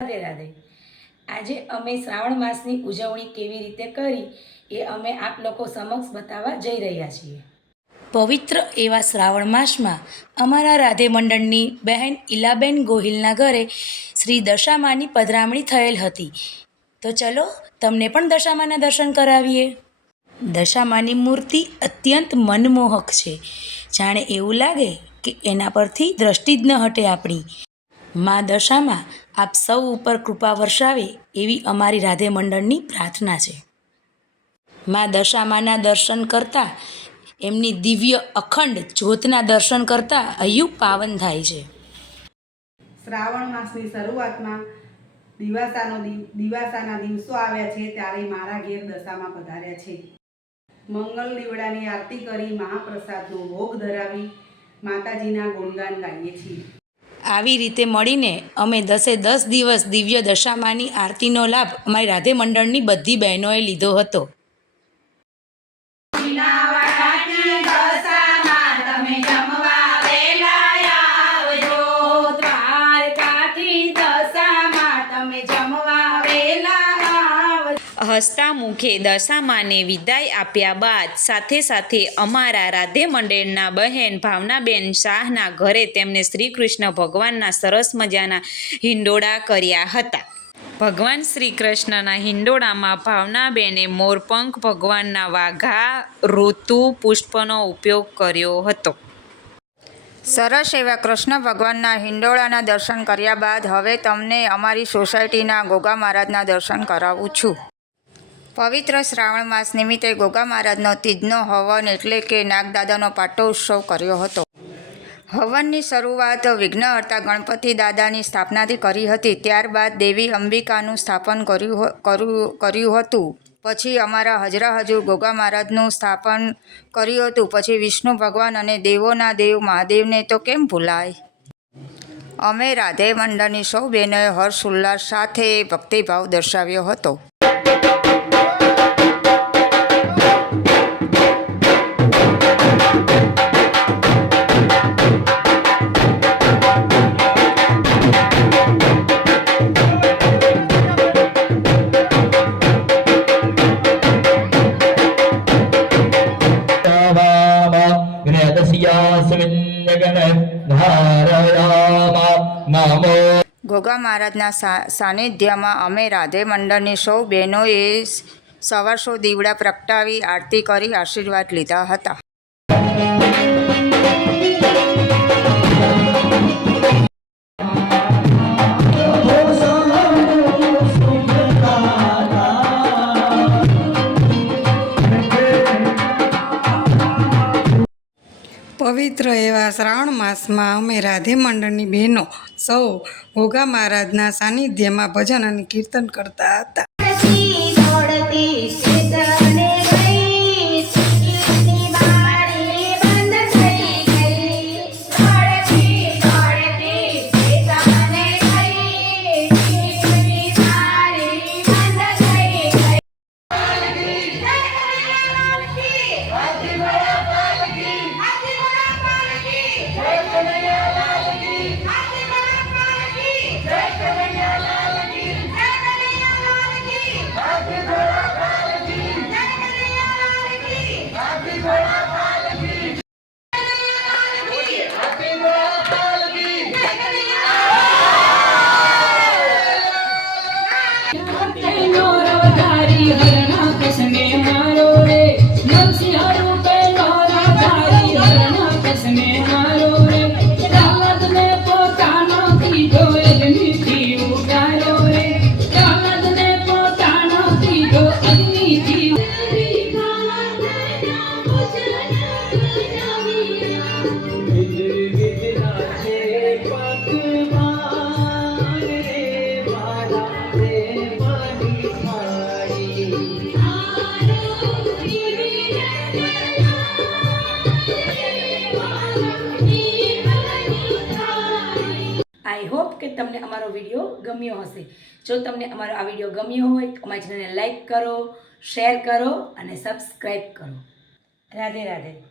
રાધે રાધે. આજે અમે શ્રાવણ માસની ઉજવણી કેવી રીતે કરી એ અમે આપ લોકો સમક્ષ બતાવવા જઈ રહ્યા છીએ. પવિત્ર એવા શ્રાવણ માસમાં અમારા રાધે મંડળની બહેન ઈલાબેન ગોહિલના ઘરે શ્રી દશામાની પધરામણી થયેલ હતી. તો ચલો તમને પણ દશામાના દર્શન કરાવીએ. દશામાની મૂર્તિ અત્યંત મનમોહક છે. જાણે એવું લાગે કે એના પરથી દ્રષ્ટિ જ ન હટે આપણી. મા દશામાં આપ સૌ ઉપર કૃપા વર્ષાવે એવી અમારી રાધે મંડળની પ્રાર્થના છે. મા દશામાના દર્શન કરતાં એમની દિવ્ય અખંડ જ્યોતના દર્શન કરતાં હૈયું પાવન થાય છે. શ્રાવણ માસની શરૂઆતમાં દિવાસાનો દિવાસાના દિવસો આવ્યા છે ત્યારે મારા ઘેર દશામાં પધાર્યા છે. મંગલ દીવડાની આરતી કરી મહાપ્રસાદનો ભોગ ધરાવી માતાજીના ગુણગાન ગાઈએ છીએ. આવી રીતે મળીને અમે દસે દસ દિવસ દિવ્ય દશામાની આરતીનો લાભ અમારી રાધે મંડળની બધી બહેનોએ લીધો હતો. હસતા મુખે દશામાને વિદાય આપ્યા બાદ સાથે સાથે અમારા રાધે મંડળના બહેન ભાવનાબેન શાહના ઘરે તેમને શ્રી કૃષ્ણ ભગવાનના સરસ મજાના હિંડોળા કર્યા હતા. ભગવાન શ્રી કૃષ્ણના હિંડોળામાં ભાવનાબેને મોરપંખ ભગવાનના વાઘા, ઋતુ, પુષ્પનો ઉપયોગ કર્યો હતો. સરસ એવા કૃષ્ણ ભગવાનના હિંડોળાના દર્શન કર્યા બાદ હવે તમને અમારી સોસાયટીના ગોગા મહારાજના દર્શન કરાવું છું. પવિત્ર શ્રાવણ માસ નિમિત્તે ગોગા મહારાજનો તીજનો હવન એટલે કે નાગદાદાનો પાટો ઉત્સવ કર્યો હતો. હવનની શરૂઆત વિઘ્નહર્તા ગણપતિ દાદાની સ્થાપનાથી કરી હતી. ત્યારબાદ દેવી અંબિકાનું સ્થાપન કર્યું કર્યું હતું. પછી અમારા હજરા હજુર ગોગા મહારાજનું સ્થાપન કર્યું હતું. પછી વિષ્ણુ ભગવાન અને દેવોના દેવ મહાદેવને તો કેમ ભૂલાય? અમે રાધે મંડળની સૌ બહેનોએ હર્ષ ઉલ્લાસ સાથે ભક્તિભાવ દર્શાવ્યો હતો. ગોગા મહારાજના સાનિધ્યમાં અમે રાધે મંડળની સૌ બહેનોએ સવારસો દીવડા પ્રગટાવી આરતી કરી, આશીર્વાદ લીધા હતા. પવિત્ર એવા શ્રાવણ માસમાં અમે રાધે મંડળની બહેનો સૌ ભોગા મહારાજના સાનિધ્યમાં ભજન અને કીર્તન કરતા હતા. આઈ હોપ કે તમને અમારો વીડિયો ગમ્યો હશે. જો તમને અમારો આ વીડિયો ગમ્યો હોય, તો અમારી ચેનલને લાઈક કરો શેર કરો અને સબસ્ક્રાઈબ કરો. રાધે રાધે.